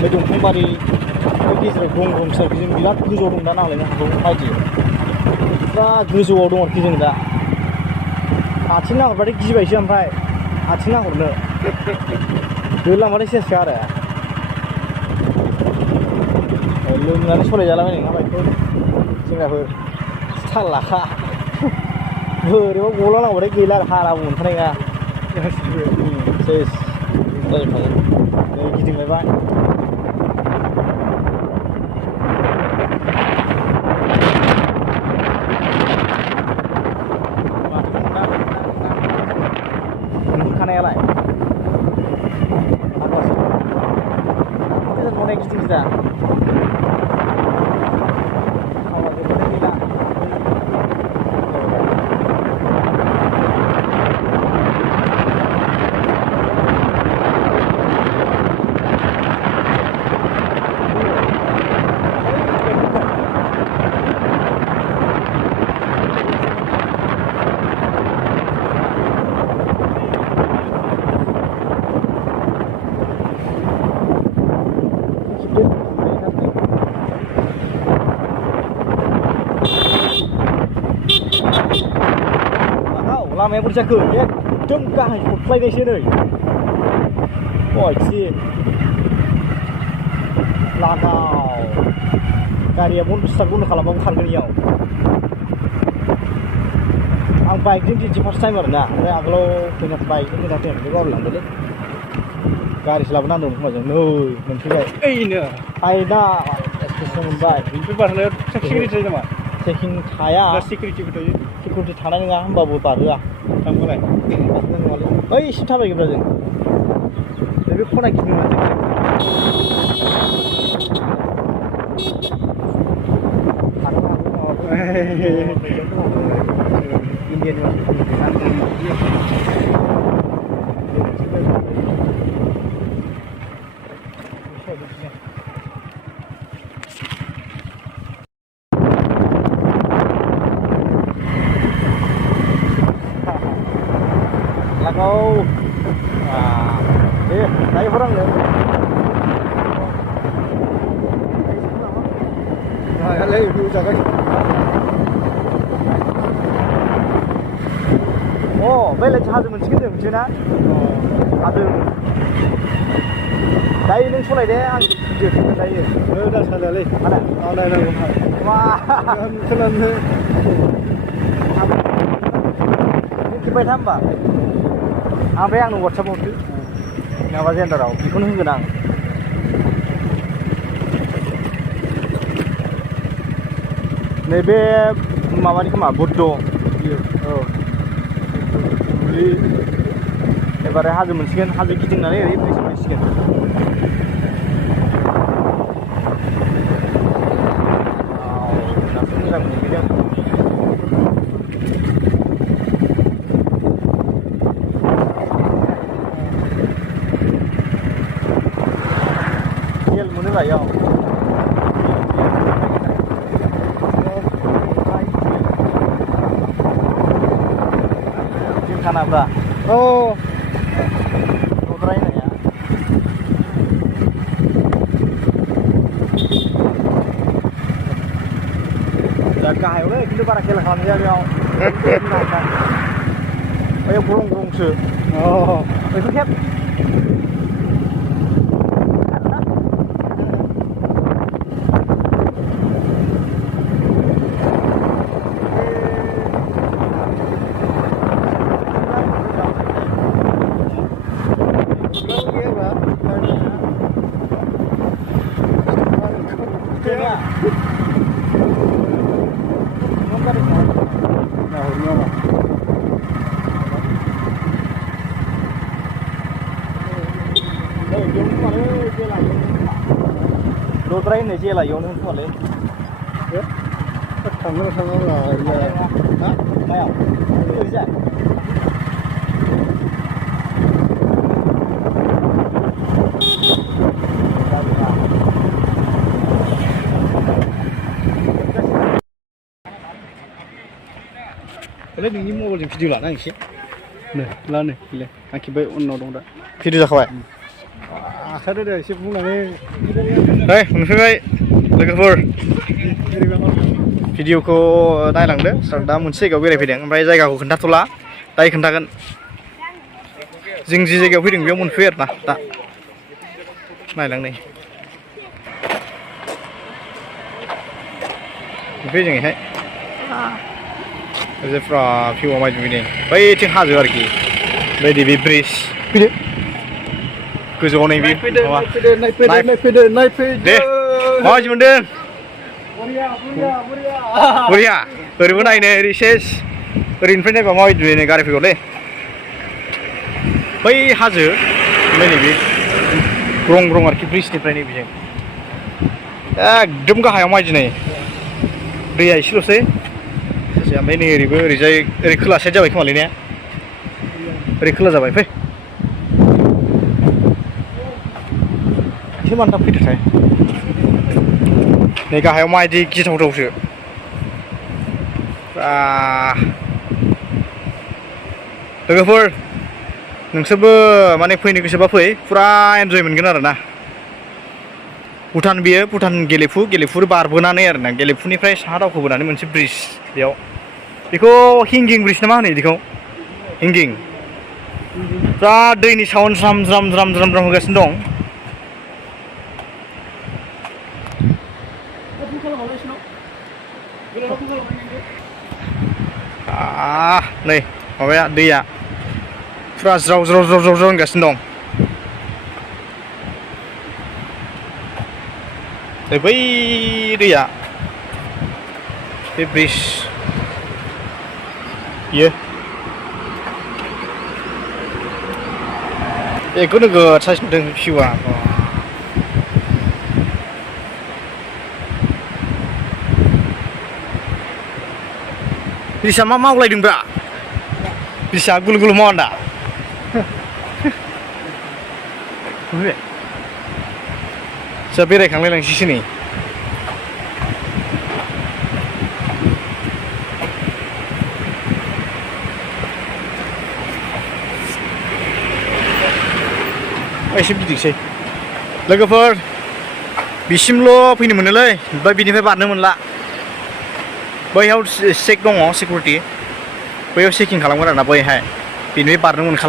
ओमफ्राय दंफांबारि गेजेराव दं दंसै जों बिराद गोजौआव दं दा नांलायनो हागौ बायदि बिराद गोजौआव दं आरोखि जों दा आथिं नाहरबाथाय गिबायसो ओमफ्राय आथिं नाहरनो दोलांबाथाय सेसखा आरो लोमनानै सलायजालाबायनाय नङा बाइकखौ सेंग्राफोर थाल लाखा बोरैबा गलांनांगौबाथाय गैला आरो हाराबो मोनखानाय नङा सेस जाजोबखागोन नै गिदिंलायबाय नुहुरखानायालाय गोजान गिदिं दा लामाया बोरै जाखो एकदम गाहाय खुरख्लायनायसो नै अयथि लागाव गारिया स्टार्ट बन्द खालामबाबो खारगोन इयाव आं बाइकजों दिन्थि फार्स्ट टाइम आरोना ओमफ्राय आगोलाव फैना बाइकजों फैना फैनानै बावलांदोंलै गारिसो लाबोनांदोंमोन खोमा जों नै मोनफैबाय ओइनो आयदा एक्सप्रेसन मोनबाय बेनिफ्राय बारनायाव सिकिउरिटि थायो नामा चेकिं थाया सिकिउरिटिबो थायो सिकिउरिटि थानाय नङा होमबाबो बारहोआ थांबालाय बारहोनाय नङालै ओइ एसे थाबायगोब्रा जों बे खना गिदिं इन्डियानि लागाव दे दायो हरांनो हायालै जागोन बेलेग हाजो मोनसिगोन जों मिथियोना हाजो दायो नों सलायदे आं गिदिर दायो दा साजालै माने नायनांगौ मा खालामनो खेबबाय था होमबा ओमफ्राय आंनो वाट्सआप हरदो माबा जेन्डाराव बेखौनो होगोन आं नैबे माबानि खोमा बुद्ध औ एबारे हाजो मोनसिगोन हाजो गिदिंनानै ओरै ब्रिज मोनसिगोन दासो मोजां मोनहैदों खेल मोनो रायाव खानाब्रा औ नद्रायनाया दा गाहायावलै खिन्थु बारा खेला खालामजाया बेयाव बैयाव गरं गरंसो बेखौ खेब Dodrai này chia là vô nữa thôi đấy. Thằng nó là hả? Mày không? Cái gì vậy? Cái này mình mua video lại này chứ. Này, lên này, lên. Anh kịp bay on nó đông đã. Video ra khỏi. आखादो दे एसे बुंनानै ओइ मोनफैबाय लोगोफोर भिडिअखौ नायलांदो दा मोनसे जायगायाव बेरायफैदों ओमफ्राय जायगाखौ खोन्थाथ'ला दायो खोन्थागोन जों जि जायगायाव फैदों बेयाव मोनफैयो आरोना दा नायलां नै मोनफैयो जोंहाय ओरैफ्रा भिउआ माबायदि फैदों बैथिं हाजो आरोखि बायदि बे ब्रिज फैदो गोजौआव नै बे नायफैदो दे माबायदि मोनदों बरिया ओरैबो नायनो ओरै सेस ओरैनिफ्राय नायबा माबायदि नै गारि फैगौलै बै हाजो ओमफ्राय नैबे ग्रं ग्रं आरोखि ब्रिजनिफ्राय नैबेजों एकदम गाहायाव माबायदि नै दैया एसेल'सै ओमफ्राय नै ओरैबो ओरैजाय ओरै खोला साइड जाबाय खोमालै ने ओरै खोला जाबाय फै एसे मानो थाब फैदोथाय नै गाहायाव माबायदि गिथावथावसो लोगोफोर नोंसोरबो माने फैनो गोसोबा फै फुरा एन्जय मोनगोन आरोना भुटान बियो भुटान गेलेफु बारबोनानै आरोना गेलेफुनिफ्राय साहा दावखोबोनानै मोनसे ब्रिज बेयाव बेखौ हिंगिं ब्रिज ना मा होनो बेखौ हिंगिं दा दैनि साउन्ड ज्राम ज्राम होगासिनो दं नै माबाया दैया फुरा ज्राव होनगासिनो दं बै दैया बे ब्रिज बियो बेखौ नोगोद साइज नुदों भिउआ ब्रिजआ मा मावलायदोंब्रा ब्रिजआ गुलु गुलु मावा दा जा बेरायखांलायलांसैसो नै एसे गिदिंसै लोगोफोर बिसिमल' फैनो मोनोलै ओमफ्राय बिनिफ्राय बारनो मोनला बैयाव चेक दङ सिकिउरिटि बैयाव चेकिं खालामगोन आरोना बैहाय बेनिफ्राय बारनो मोनखाला